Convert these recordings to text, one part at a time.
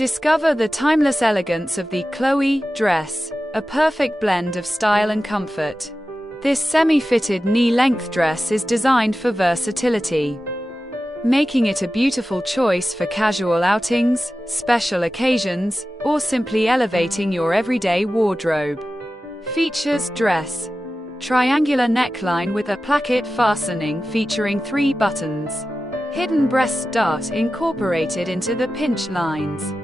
Discover the timeless elegance of the Chloe dress, a perfect blend of style and comfort. This semi-fitted knee-length dress is designed for versatility, making it a beautiful choice for casual outings, special occasions, or simply elevating your everyday wardrobe. Features: dress. Triangular neckline with a placket fastening featuring 3 buttons. Hidden breast dart incorporated into the pinch lines.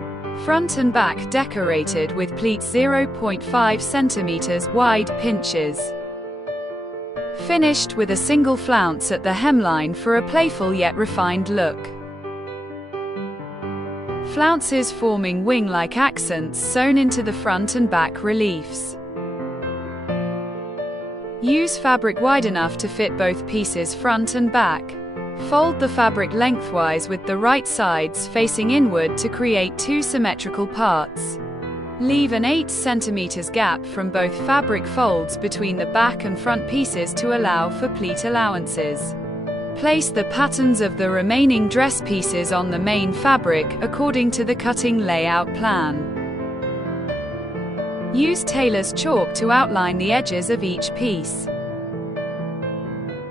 Front and back decorated with pleats 0.5 cm wide pinches. Finished with a single flounce at the hemline for a playful yet refined look. Flounces forming wing-like accents sewn into the front and back reliefs. Use fabric wide enough to fit both pieces front and back. Fold the fabric lengthwise with the right sides facing inward to create 2 symmetrical parts. Leave an 8 cm gap from both fabric folds between the back and front pieces to allow for pleat allowances. Place the patterns of the remaining dress pieces on the main fabric according to the cutting layout plan. Use tailor's chalk to outline the edges of each piece.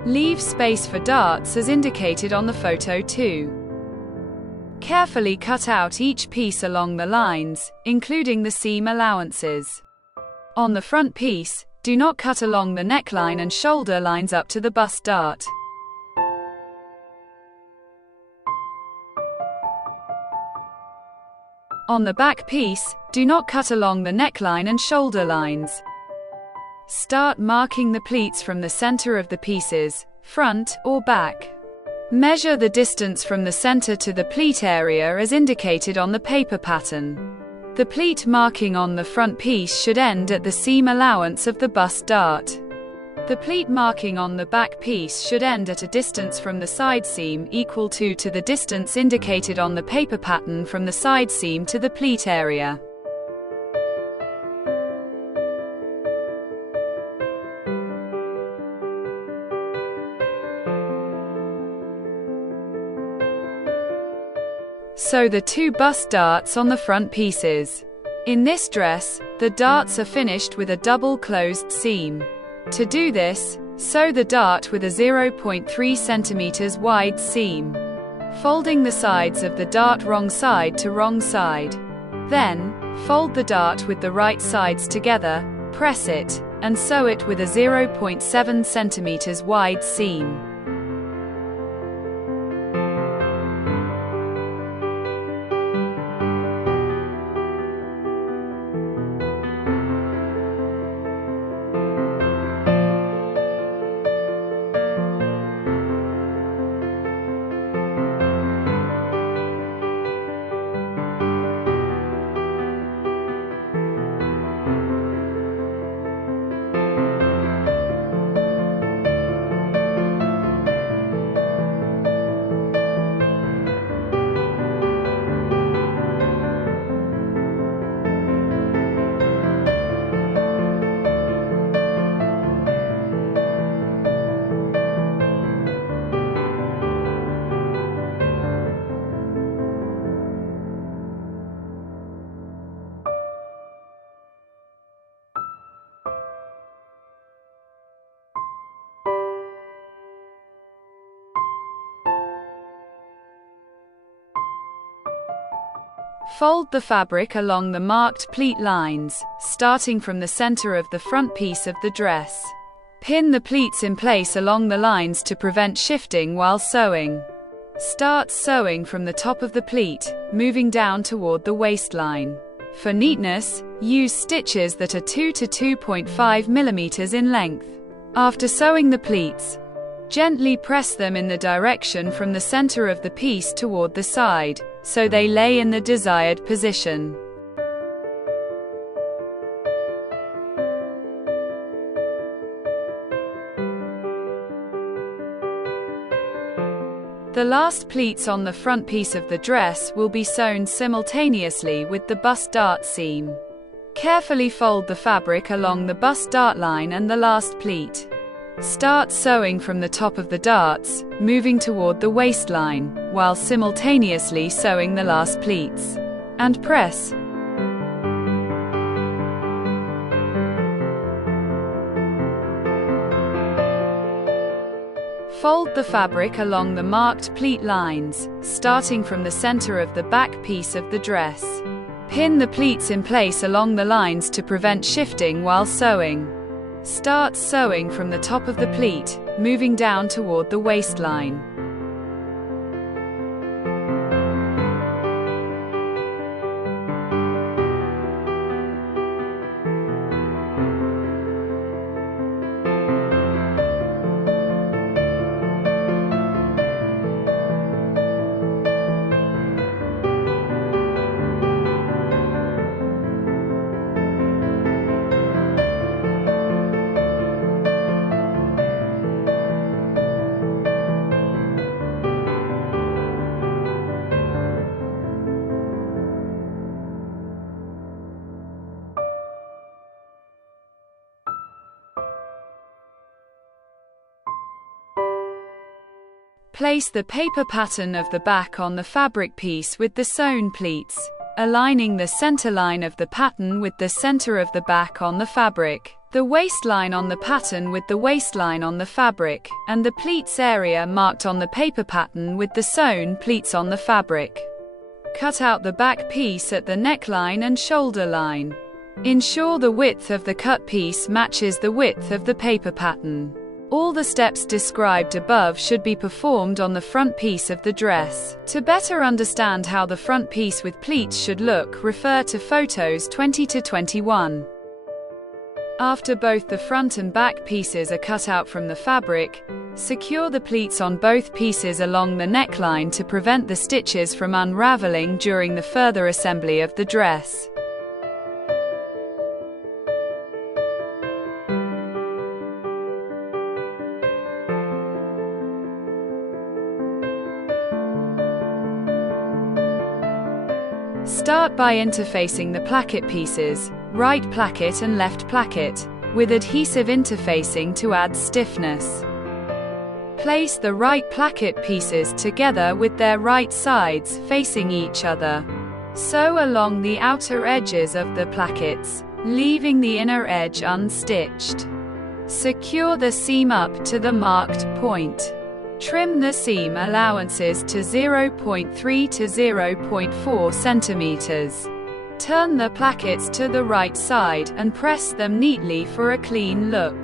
Leave space for darts as indicated on the photo 2. Carefully cut out each piece along the lines, including the seam allowances. On the front piece, do not cut along the neckline and shoulder lines up to the bust dart. On the back piece, do not cut along the neckline and shoulder lines. Start marking the pleats from the center of the pieces, front or back. Measure the distance from the center to the pleat area as indicated on the paper pattern. The pleat marking on the front piece should end at the seam allowance of the bust dart. The pleat marking on the back piece should end at a distance from the side seam equal to the distance indicated on the paper pattern from the side seam to the pleat area. Sew the 2 bust darts on the front pieces. In this dress, the darts are finished with a double closed seam. To do this, sew the dart with a 0.3 cm wide seam, folding the sides of the dart wrong side to wrong side. Then, fold the dart with the right sides together, press it, and sew it with a 0.7 cm wide seam. Fold the fabric along the marked pleat lines, starting from the center of the front piece of the dress. Pin the pleats in place along the lines to prevent shifting while sewing. Start sewing from the top of the pleat, moving down toward the waistline. For neatness, use stitches that are 2 to 2.5 mm in length. After sewing the pleats, gently press them in the direction from the center of the piece toward the side, so they lay in the desired position. The last pleats on the front piece of the dress will be sewn simultaneously with the bust dart seam. Carefully fold the fabric along the bust dart line and the last pleat. Start sewing from the top of the darts, moving toward the waistline, while simultaneously sewing the last pleats. and press. Fold the fabric along the marked pleat lines, starting from the center of the back piece of the dress. Pin the pleats in place along the lines to prevent shifting while sewing. Start sewing from the top of the pleat, moving down toward the waistline. Place the paper pattern of the back on the fabric piece with the sewn pleats, aligning the center line of the pattern with the center of the back on the fabric, the waistline on the pattern with the waistline on the fabric, and the pleats area marked on the paper pattern with the sewn pleats on the fabric. Cut out the back piece at the neckline and shoulder line. Ensure the width of the cut piece matches the width of the paper pattern. All the steps described above should be performed on the front piece of the dress. To better understand how the front piece with pleats should look, refer to photos 20 to 21. After both the front and back pieces are cut out from the fabric, secure the pleats on both pieces along the neckline to prevent the stitches from unraveling during the further assembly of the dress. Start by interfacing the placket pieces, right placket and left placket, with adhesive interfacing to add stiffness. Place the right placket pieces together with their right sides facing each other. Sew along the outer edges of the plackets, leaving the inner edge unstitched. Secure the seam up to the marked point. Trim the seam allowances to 0.3 to 0.4 centimeters. Turn the plackets to the right side and press them neatly for a clean look.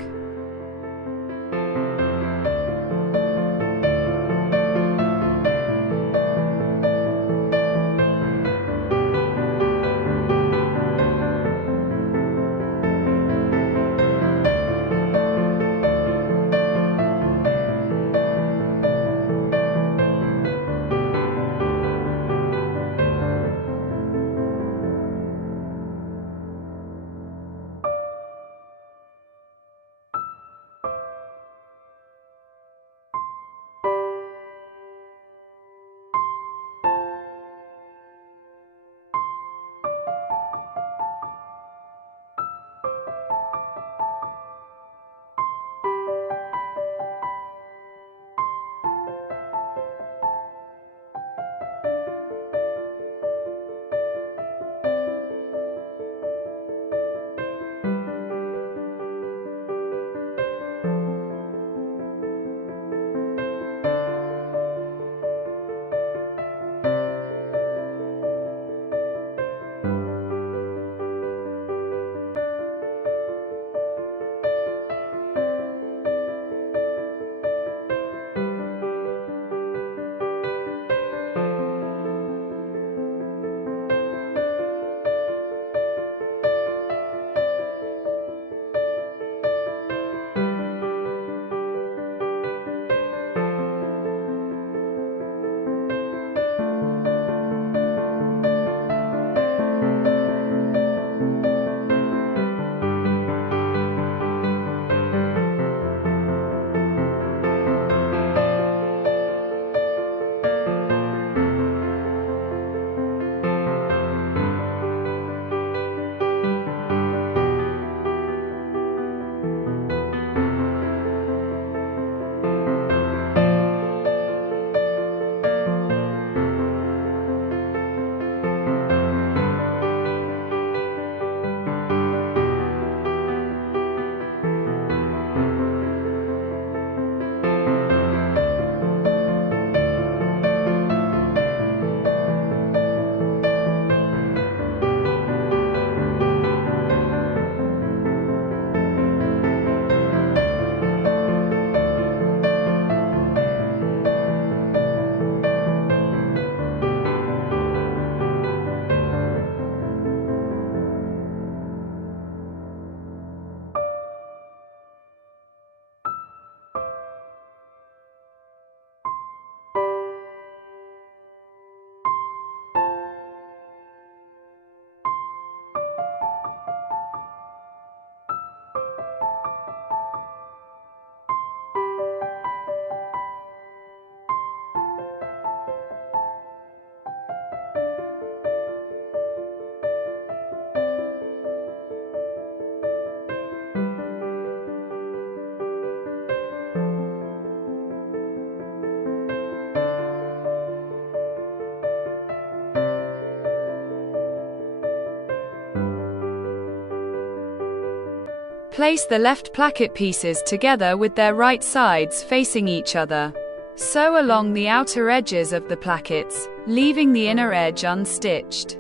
Place the left placket pieces together with their right sides facing each other. Sew along the outer edges of the plackets, leaving the inner edge unstitched.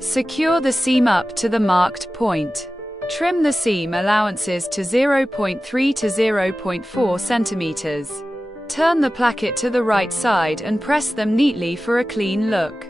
Secure the seam up to the marked point. Trim the seam allowances to 0.3 to 0.4 centimeters. Turn the placket to the right side and press them neatly for a clean look.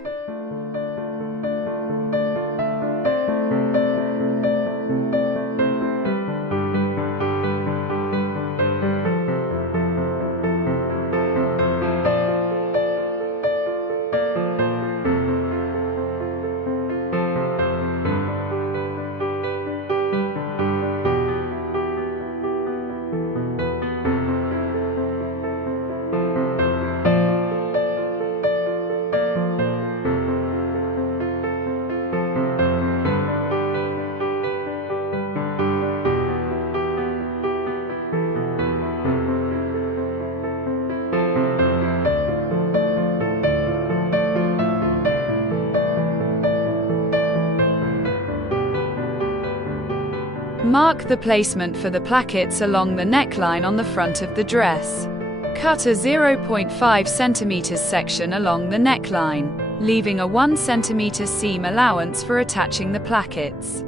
Mark the placement for the plackets along the neckline on the front of the dress. Cut a 0.5 cm section along the neckline, leaving a 1 cm seam allowance for attaching the plackets.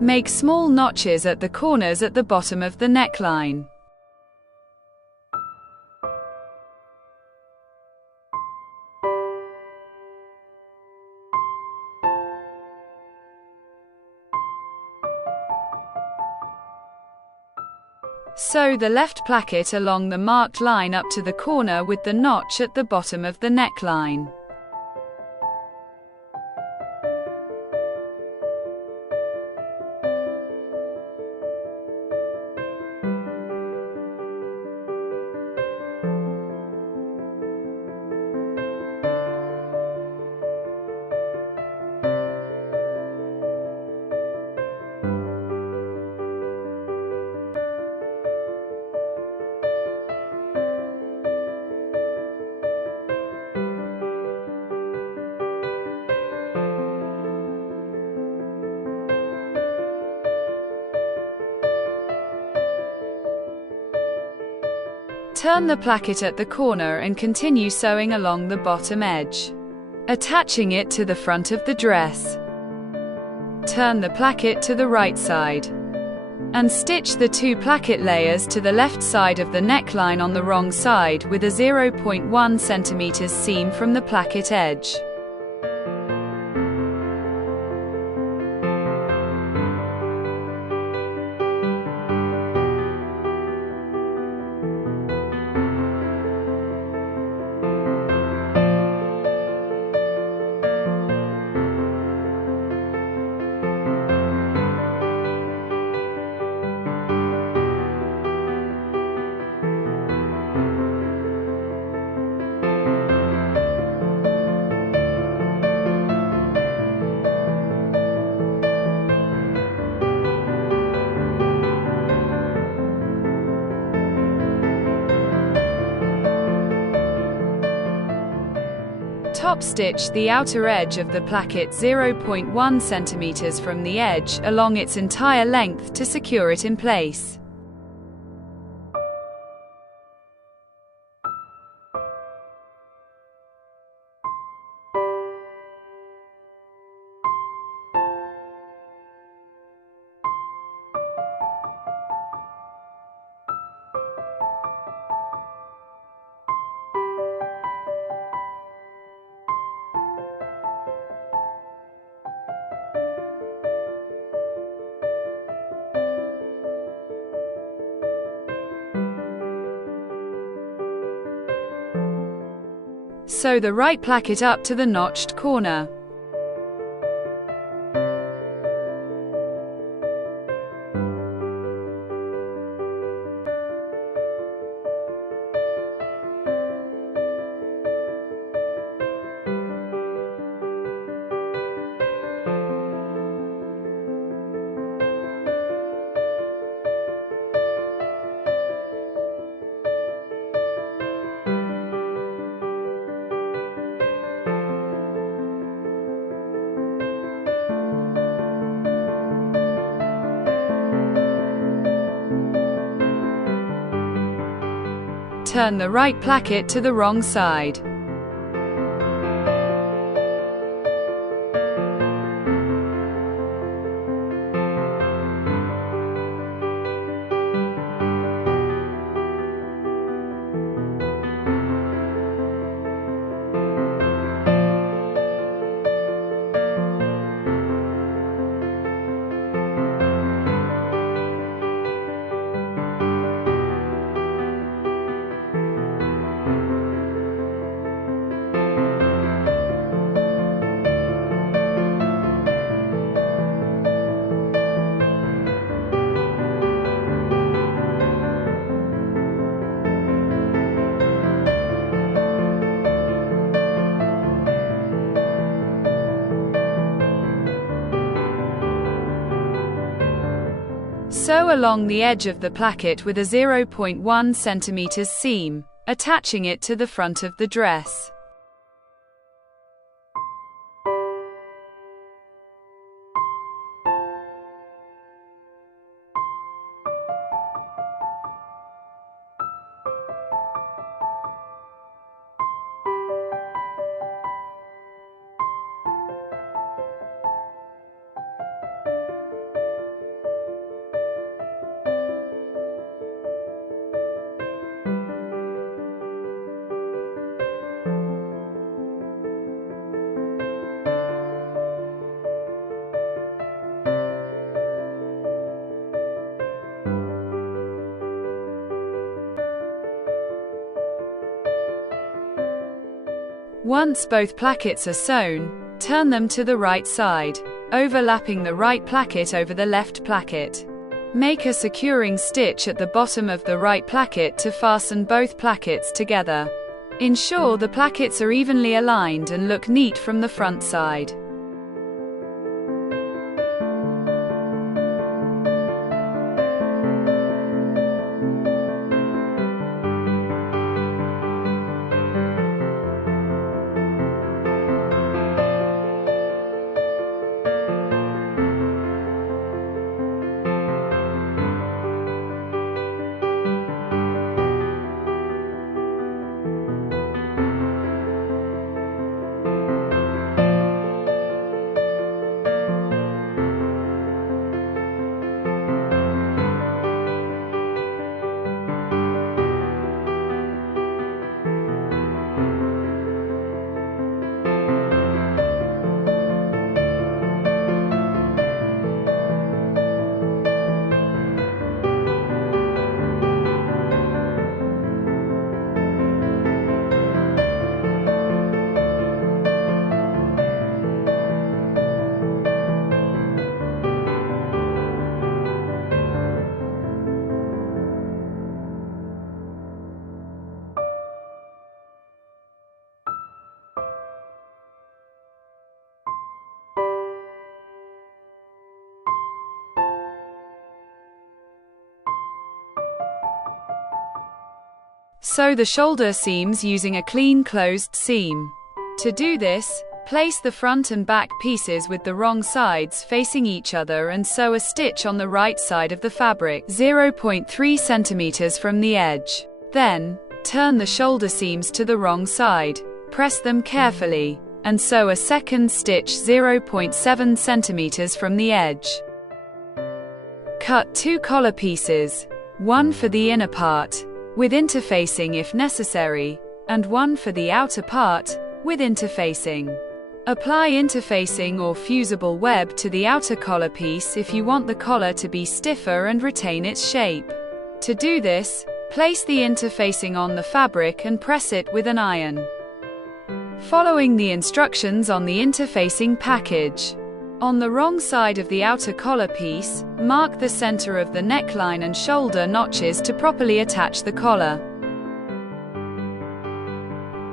Make small notches at the corners at the bottom of the neckline. Sew the left placket along the marked line up to the corner with the notch at the bottom of the neckline. Turn the placket at the corner and continue sewing along the bottom edge, attaching it to the front of the dress. Turn the placket to the right side and stitch the 2 placket layers to the left side of the neckline on the wrong side with a 0.1 cm seam from the placket edge. Top stitch the outer edge of the placket 0.1 cm from the edge along its entire length to secure it in place. Sew the right placket up to the notched corner. turn the right placket to the wrong side. Sew along the edge of the placket with a 0.1 cm seam, attaching it to the front of the dress. Once both plackets are sewn, turn them to the right side, overlapping the right placket over the left placket. Make a securing stitch at the bottom of the right placket to fasten both plackets together. Ensure the plackets are evenly aligned and look neat from the front side. Sew the shoulder seams using a clean closed seam. To do this, place the front and back pieces with the wrong sides facing each other and sew a stitch on the right side of the fabric, 0.3 centimeters from the edge. Then, turn the shoulder seams to the wrong side, press them carefully, and sew a second stitch 0.7 centimeters from the edge. Cut 2 collar pieces, one for the inner part, with interfacing if necessary, and one for the outer part, with interfacing. Apply interfacing or fusible web to the outer collar piece if you want the collar to be stiffer and retain its shape. To do this, place the interfacing on the fabric and press it with an iron. Following the instructions on the interfacing package. On the wrong side of the outer collar piece, mark the center of the neckline and shoulder notches to properly attach the collar.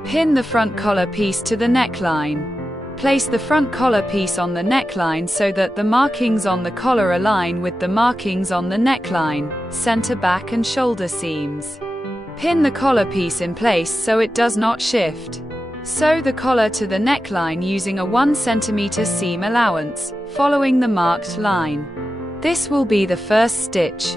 Pin the front collar piece to the neckline. Place the front collar piece on the neckline so that the markings on the collar align with the markings on the neckline, center back and shoulder seams. Pin the collar piece in place so it does not shift. Sew the collar to the neckline using a 1 cm seam allowance, following the marked line. This will be the first stitch.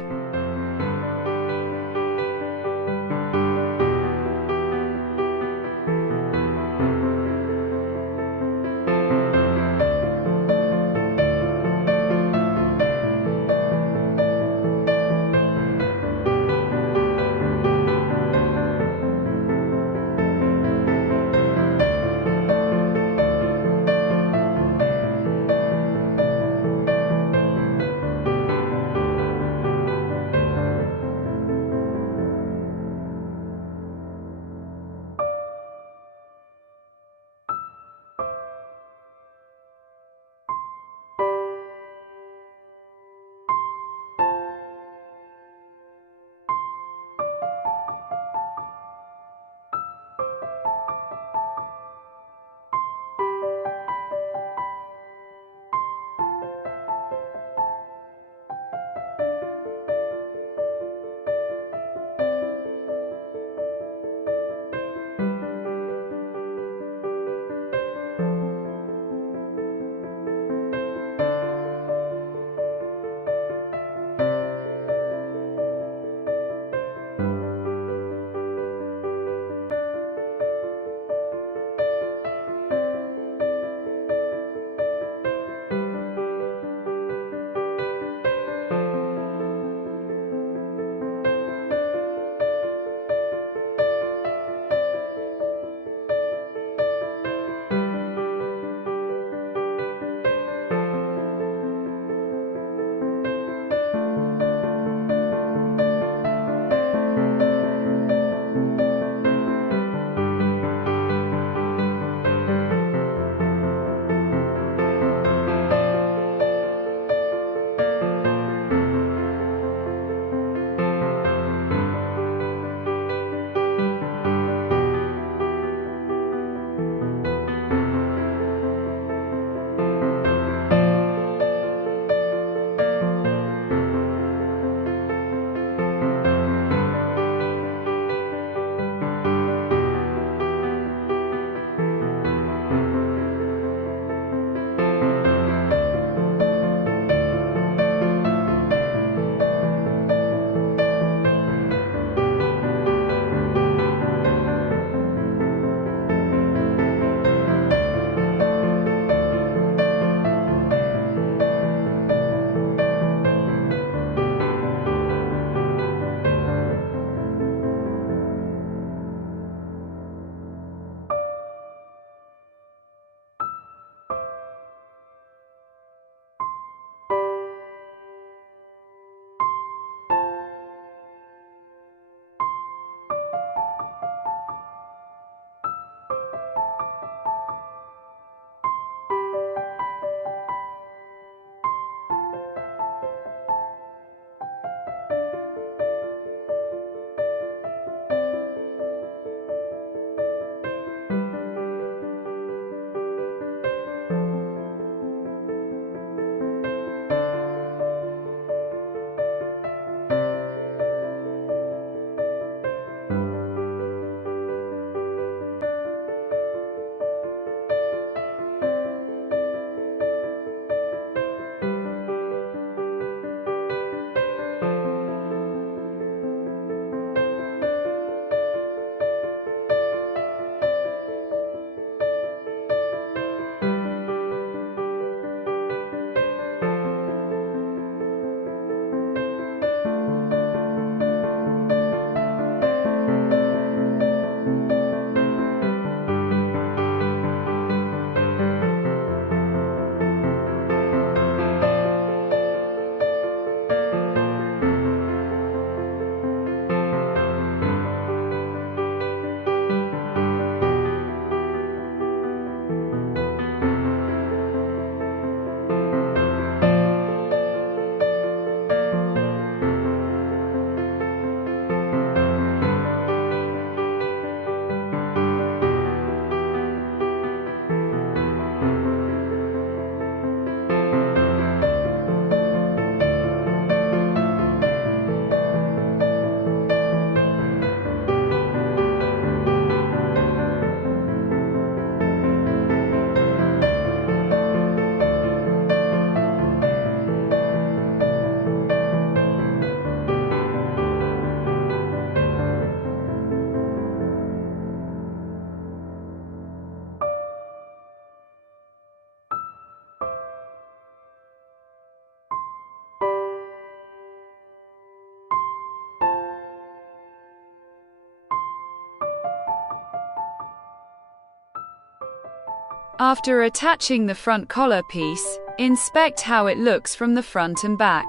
After attaching the front collar piece, inspect how it looks from the front and back.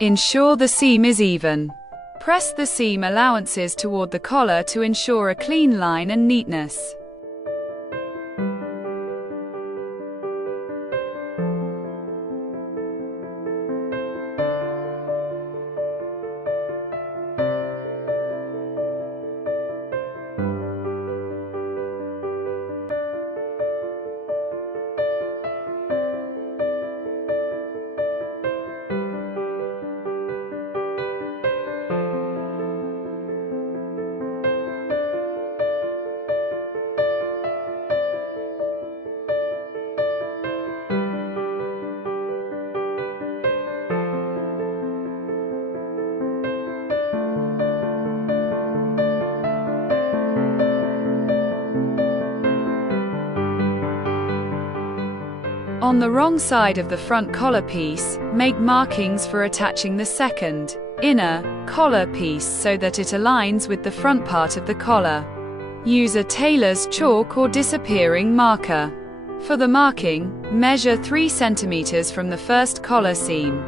Ensure the seam is even. Press the seam allowances toward the collar to ensure a clean line and neatness. On the wrong side of the front collar piece, make markings for attaching the second, inner, collar piece so that it aligns with the front part of the collar. Use a tailor's chalk or disappearing marker. For the marking, measure 3 cm from the first collar seam.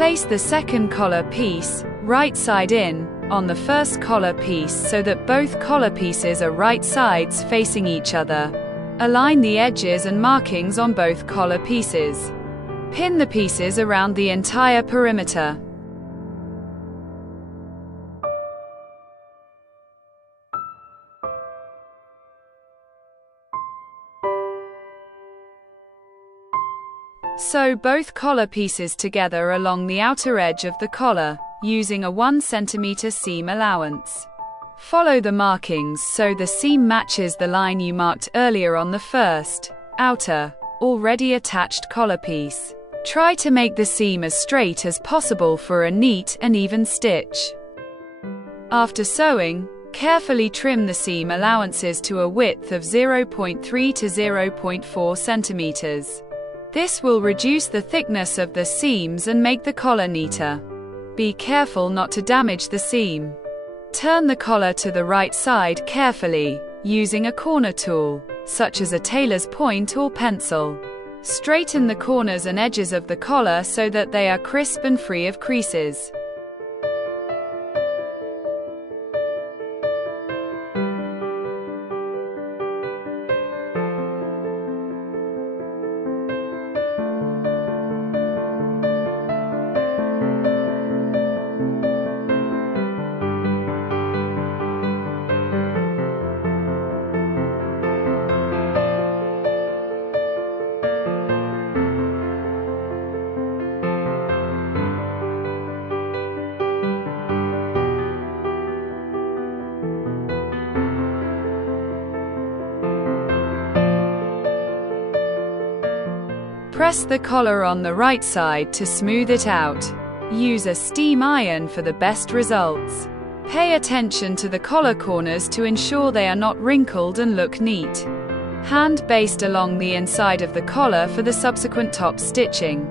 Place the second collar piece, right side in, on the first collar piece so that both collar pieces are right sides facing each other. Align the edges and markings on both collar pieces. Pin the pieces around the entire perimeter. Sew both collar pieces together along the outer edge of the collar, using a 1 cm seam allowance. Follow the markings so the seam matches the line you marked earlier on the first, outer, already attached collar piece. Try to make the seam as straight as possible for a neat and even stitch. After sewing, carefully trim the seam allowances to a width of 0.3 to 0.4 centimeters. This will reduce the thickness of the seams and make the collar neater. Be careful not to damage the seam. Turn the collar to the right side carefully, using a corner tool, such as a tailor's point or pencil. Straighten the corners and edges of the collar so that they are crisp and free of creases. Press the collar on the right side to smooth it out. Use a steam iron for the best results. Pay attention to the collar corners to ensure they are not wrinkled and look neat. Hand baste along the inside of the collar for the subsequent top stitching.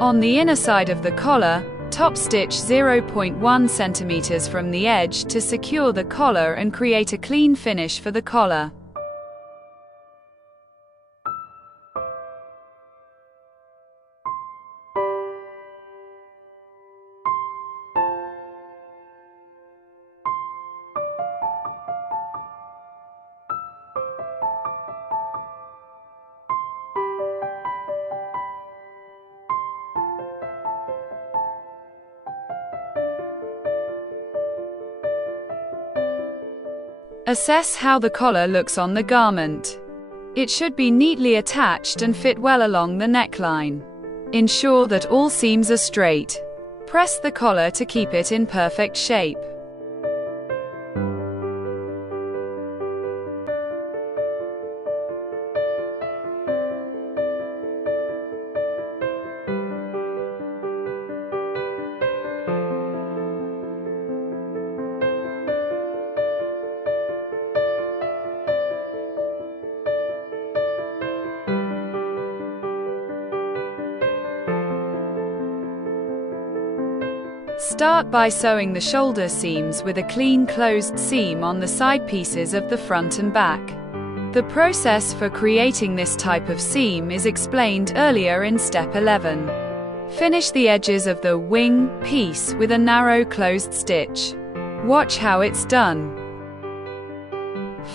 On the inner side of the collar, top stitch 0.1 centimeters from the edge to secure the collar and create a clean finish for the collar. Assess how the collar looks on the garment. It should be neatly attached and fit well along the neckline. Ensure that all seams are straight. Press the collar to keep it in perfect shape. Start by sewing the shoulder seams with a clean closed seam on the side pieces of the front and back. The process for creating this type of seam is explained earlier in step 11. Finish the edges of the wing piece with a narrow closed stitch. Watch how it's done.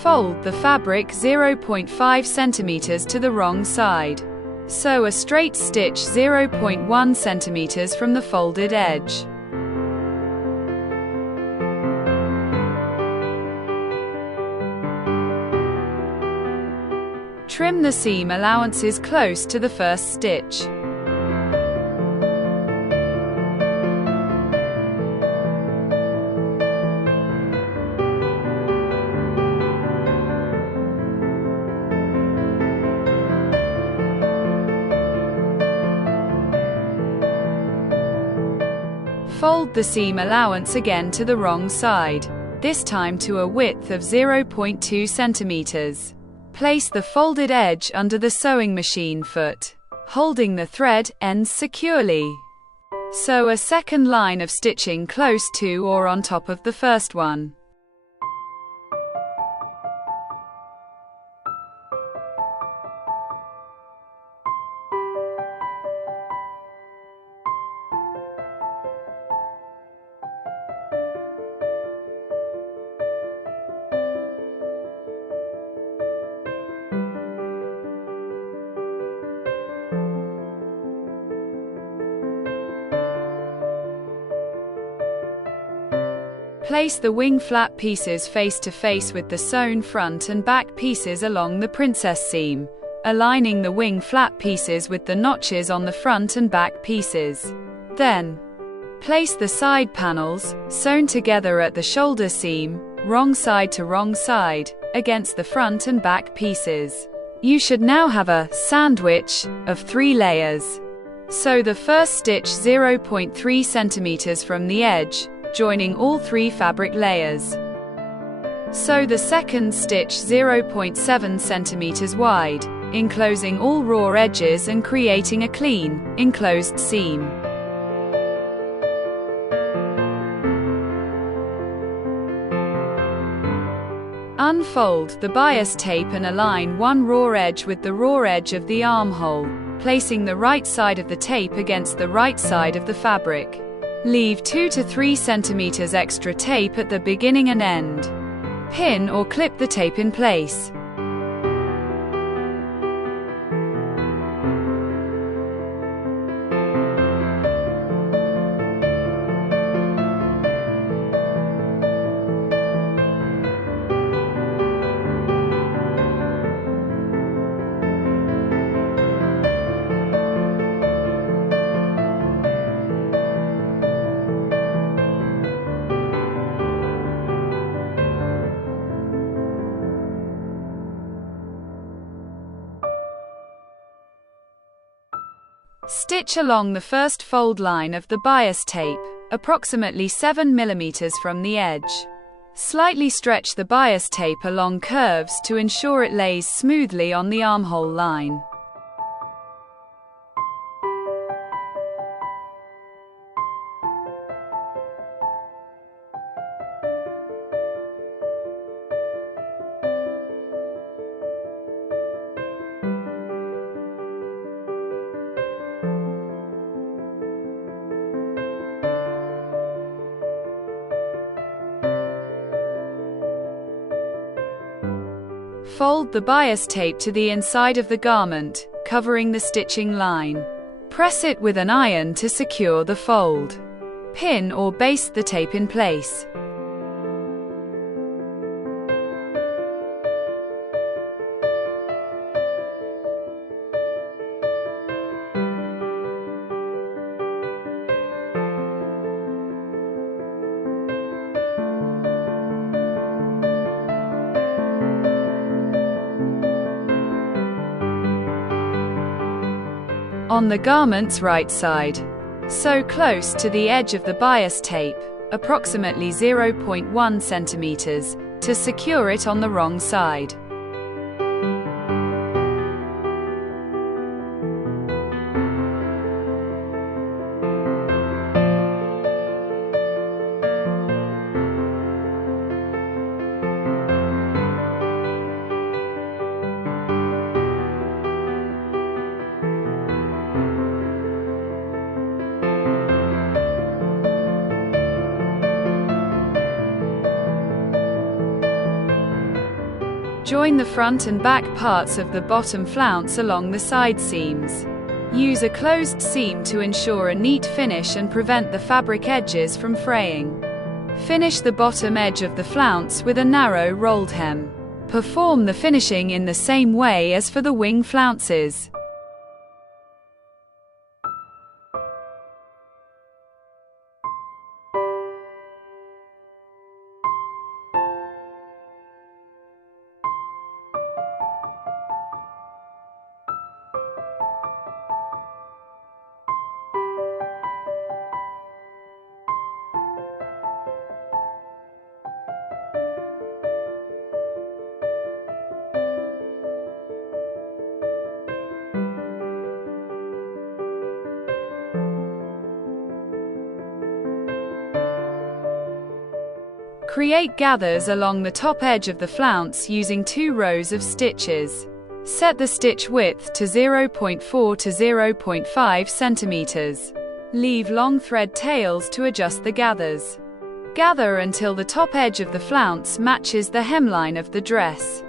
Fold the fabric 0.5 centimeters to the wrong side. Sew a straight stitch 0.1 centimeters from the folded edge. Trim the seam allowances close to the first stitch. Fold the seam allowance again to the wrong side, this time to a width of 0.2 centimeters. Place the folded edge under the sewing machine foot, holding the thread ends securely. Sew a second line of stitching close to or on top of the first one. Place the wing flap pieces face to face with the sewn front and back pieces along the princess seam, aligning the wing flap pieces with the notches on the front and back pieces. Then, place the side panels, sewn together at the shoulder seam, wrong side to wrong side, against the front and back pieces. You should now have a sandwich of 3 layers. Sew the first stitch 0.3 centimeters from the edge, joining all 3 fabric layers. Sew the second stitch 0.7 centimeters wide, enclosing all raw edges and creating a clean, enclosed seam. Unfold the bias tape and align one raw edge with the raw edge of the armhole, placing the right side of the tape against the right side of the fabric. Leave 2 to 3 centimeters extra tape at the beginning and end. Pin or clip the tape in place. Stitch along the first fold line of the bias tape, approximately 7 mm from the edge. Slightly stretch the bias tape along curves to ensure it lays smoothly on the armhole line. Fold the bias tape to the inside of the garment, covering the stitching line. Press it with an iron to secure the fold. Pin or baste the tape in place. On the garment's right side, sew close to the edge of the bias tape, approximately 0.1 centimeters, to secure it on the wrong side. Join the front and back parts of the bottom flounce along the side seams. Use a closed seam to ensure a neat finish and prevent the fabric edges from fraying. Finish the bottom edge of the flounce with a narrow rolled hem. Perform the finishing in the same way as for the wing flounces. Create gathers along the top edge of the flounce using 2 rows of stitches. Set the stitch width to 0.4 to 0.5 centimeters. Leave long thread tails to adjust the gathers. Gather until the top edge of the flounce matches the hemline of the dress.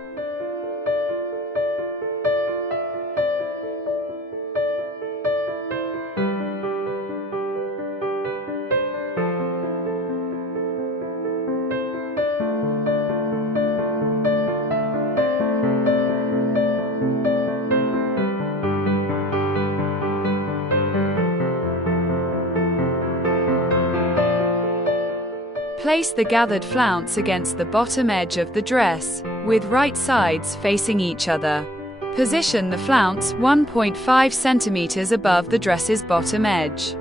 Place the gathered flounce against the bottom edge of the dress, with right sides facing each other. Position the flounce 1.5 centimeters above the dress's bottom edge.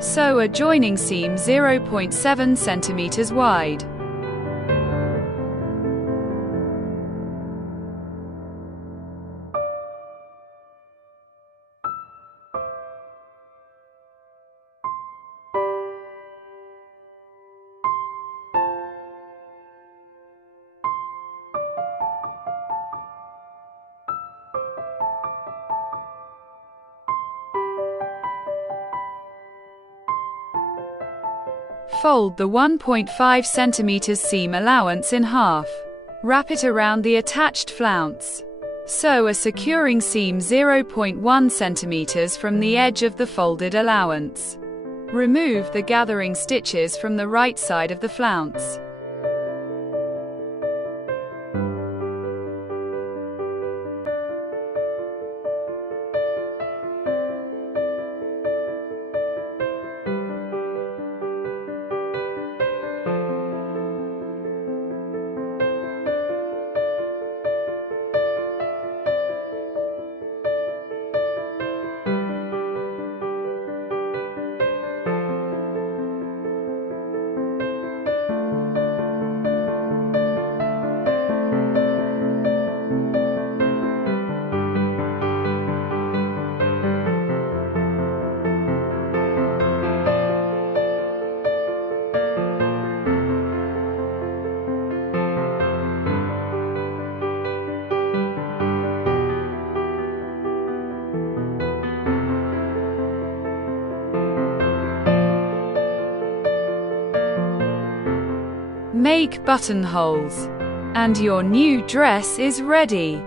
Sew a joining seam 0.7 centimeters wide. Fold the 1.5 centimeters seam allowance in half. Wrap it around the attached flounce. Sew a securing seam 0.1 centimeters from the edge of the folded allowance. Remove the gathering stitches from the right side of the flounce. make buttonholes. And your new dress is ready.